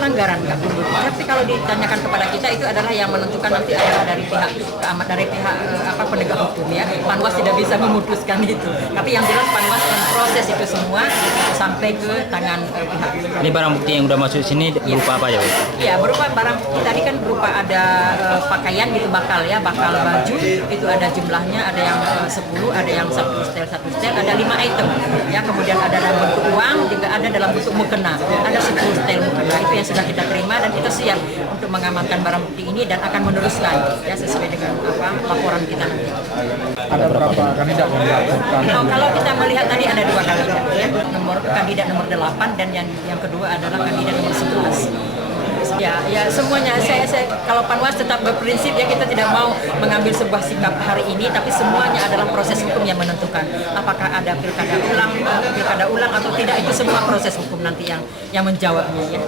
pelanggaran nggak perlu. Tapi kalau ditanyakan kepada kita itu adalah yang menentukan nanti adalah dari pihak penegak hukum ya. Panwas tidak bisa memutuskan itu. Tapi yang jelas Panwas memproses itu semua sampai ke tangan pihak. Ini barang bukti yang udah masuk sini berupa apa ya? Iya, berupa barang bukti tadi kan berupa ada pakaian gitu bakal baju itu ada jumlahnya, ada yang 10, ada yang satu setel, ada 5 item ya, kemudian ada dalam bentuk uang, juga ada dalam bentuk mukena, ada 10 setel mukena. Itu yang sudah kita terima dan kita siap untuk mengamankan barang bukti ini dan akan meneruskan ya sesuai dengan laporan kita nanti. Ada berapa kandidat yang dilaporkan? Kalau kita melihat tadi ada 2 kandidat ya, kandidat nomor 8 dan yang kedua adalah kandidat nomor 11. Ya semuanya saya kalau Panwas tetap berprinsip ya, kita tidak mau mengambil sebuah sikap hari ini, tapi semuanya adalah proses hukum yang menentukan apakah ada pilkada ulang atau tidak, itu semua proses hukum nanti yang menjawabnya ya.